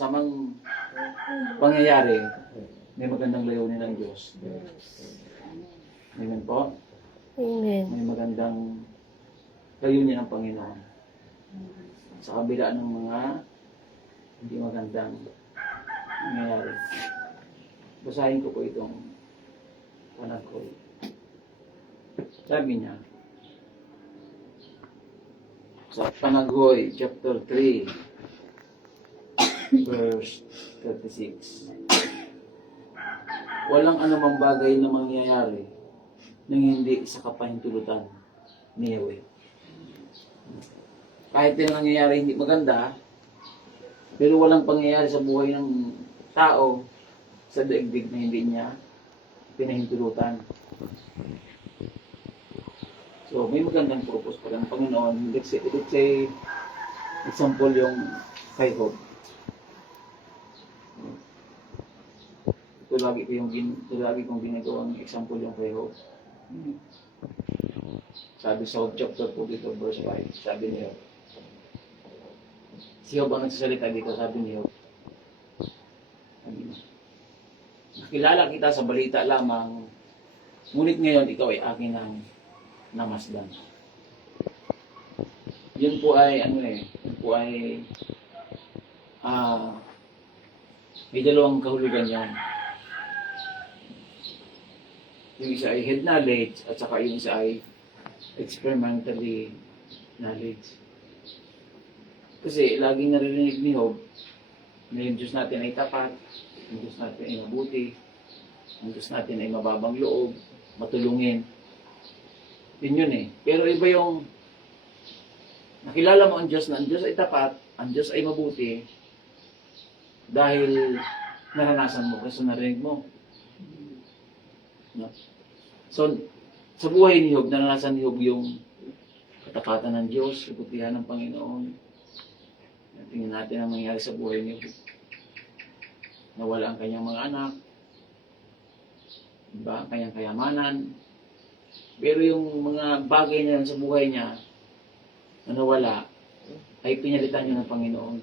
samang pangyayari, may magandang layunin ng Diyos. Amen po. Amen. May magandang layunin ng Panginoon. Sa kabila ng mga hindi magandang nangyayari. Basahin ko po itong panagkoy. Sabi niya, sa Panaghoy, chapter 3, verse 36. Walang anumang bagay na mangyayari nang hindi sa kapahintulutan ni Yahweh. Kahit yung nangyayari hindi maganda, pero walang pangyayari sa buhay ng tao sa daigdig na hindi niya pinahintulutan. So, may magandang purpose pa ng Panginoon. Let's say, example yung kay Job. Ito lagi kong ginagawang example yung kay Job. Sabi sa Job chapter 2 dito, verse 5, sabi niya, si Job ang nagsasalita dito, sabi niya, nakilala kita sa balita lamang, ngunit ngayon ikaw ay akin ang namasdan. Yun po ay, may dalawang kahulugan yan. Yung isa ay head knowledge at saka yung isa ay experimentally knowledge. Kasi laging narinig ni Job na yung Diyos natin ay tapat, yung Diyos natin ay mabuti, yung Diyos natin ay mababang loob, matulungin. Yun yun eh. Pero iba yung nakilala mo ang Diyos na ang Diyos ay tapat, ang Diyos ay mabuti dahil naranasan mo kasi narinig mo. No? So, sa buhay ni Job, naranasan ni Job yung katapatan ng Diyos, kabutihan ng Panginoon. Tingnan natin ang mangyari sa buhay ni Job. Nawala ang kanyang mga anak, diba? Ang kanyang kayamanan. Pero yung mga bagay na sa buhay niya na nawala, ay pinalitan niya ng Panginoon.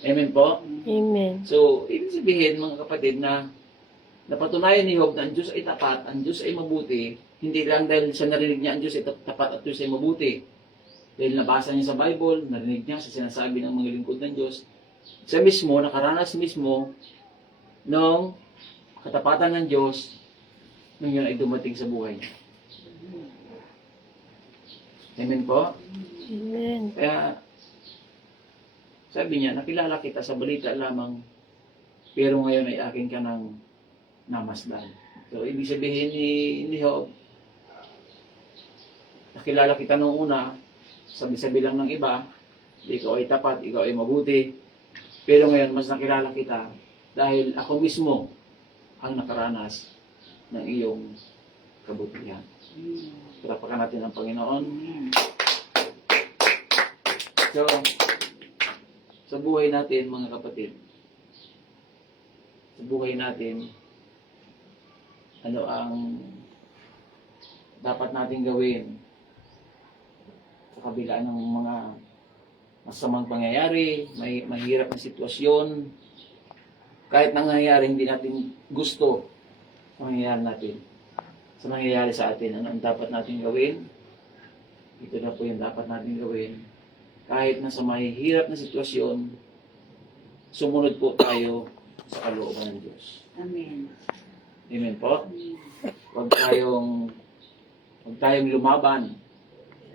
Amen po? Amen. So, ibig sabihin mga kapatid na napatunayan ni Job na ang Diyos ay tapat, ang Diyos ay mabuti, hindi lang dahil sa narinig niya ang Diyos ay tapat at Diyos ay mabuti. Dahil nabasa niya sa Bible, narinig niya sa sinasabi ng mga lingkod ng Diyos, siya mismo, nakaranas mismo ng katapatan ng Diyos nung yun ay dumating sa buhay niya. Amen po? Amen. Kaya, sabi niya, nakilala kita sa balita lamang, pero ngayon ay akin ka ng namasdan. So, ibig sabihin ni Job, nakilala kita nung una, sabi-sabi lang ng iba, ikaw ay tapat, ikaw ay mabuti, pero ngayon mas nakilala kita dahil ako mismo ang nakaranas ng iyong kabutihan. Palapakan natin ang Panginoon. So, sa buhay natin, mga kapatid, sa buhay natin, ano ang dapat natin gawin sa kabila ng mga masamang pangyayari, may mahirap na sitwasyon, kahit nangyayari hindi natin gusto mangyayari natin. Sa nangyayari sa atin, ano ang dapat natin gawin? Ito na po yung dapat natin gawin. Kahit na sa mahihirap na sitwasyon, sumunod po tayo sa kalooban ng Diyos. Amen. Amen po? Huwag tayong lumaban.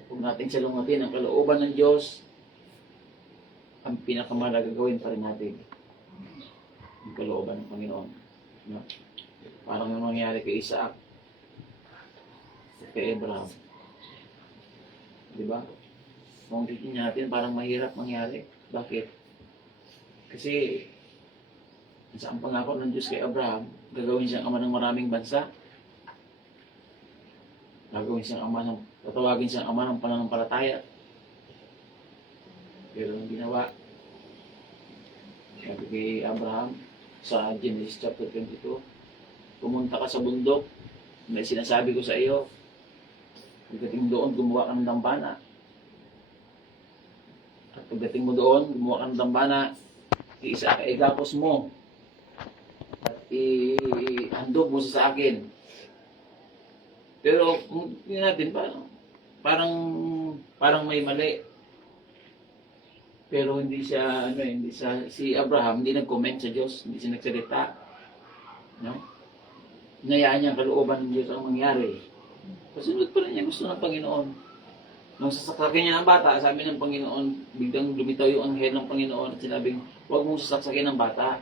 Huwag natin salungatin ang kalooban ng Diyos. Ang pinakamalaga gawin pa rin natin. Ang kalooban ng Panginoon. No? Parang yung nangyari kay Isaac, kay Abraham. Diba? Kung titignan natin, parang mahirap mangyari. Bakit? Kasi, sa ang pangako ng Diyos kay Abraham, gagawin siyang ama ng maraming bansa. Tatawagin siyang ama ng pananampalataya. Pero ang ginawa, sabi kay Abraham, sa Genesis chapter 22, pumunta ka sa bundok, may sinasabi ko sa iyo, pagdating doon, gumawa ka ng dambana. At pagdating mo doon, gumawa ka ng dambana, igapos mo at ihandog mo sa akin. Pero hindi natin parang may mali. Pero hindi siya si Abraham hindi nag-comment sa Diyos, hindi siya nagsalita. No? Hinayaan niya ang kalooban ng Diyos ang mangyari. Kasunod pa rin niya gusto ng Panginoon. Nung sasaksakin niya ang bata, sabi ng Panginoon, biglang lumitaw yung anghel ng Panginoon at sinabing, huwag mong sasaksakin ang bata.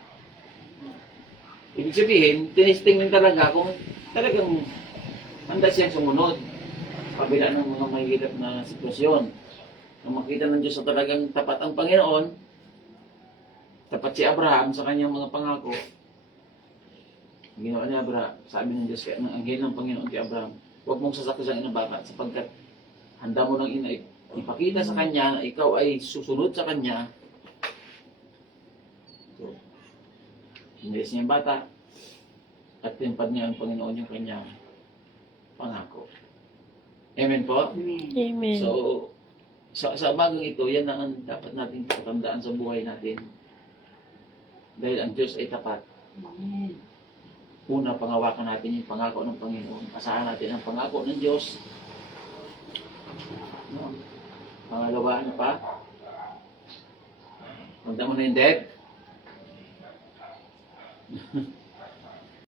Ibig sabihin, tinisting din talaga kung talagang handa siyang sumunod. Kabila ng mga mahirap na sitwasyon. Nung makita ng Diyos na talagang tapat ang Panginoon, tapat si Abraham sa kanyang mga pangako, ginawa ni Abraham, sabi ng Diyos, ng anghel ng Panginoon kay Abraham, huwag mong sasaksakin ang bata sapagkat handa mo nang ipakita sa kanya na ikaw ay susunod sa kanya. So, hinilis niya ang bata at tinupad niya ang Panginoon yung kanyang pangako. Amen po? Amen. So, sa bagang ito, yan ang dapat nating patandaan sa buhay natin. Dahil ang Diyos ay tapat. Una, pangawakan natin yung pangako ng Panginoon. Asahan natin ang pangako ng Diyos. No? Pangalawa, ano pa? Punta mo na yung deck.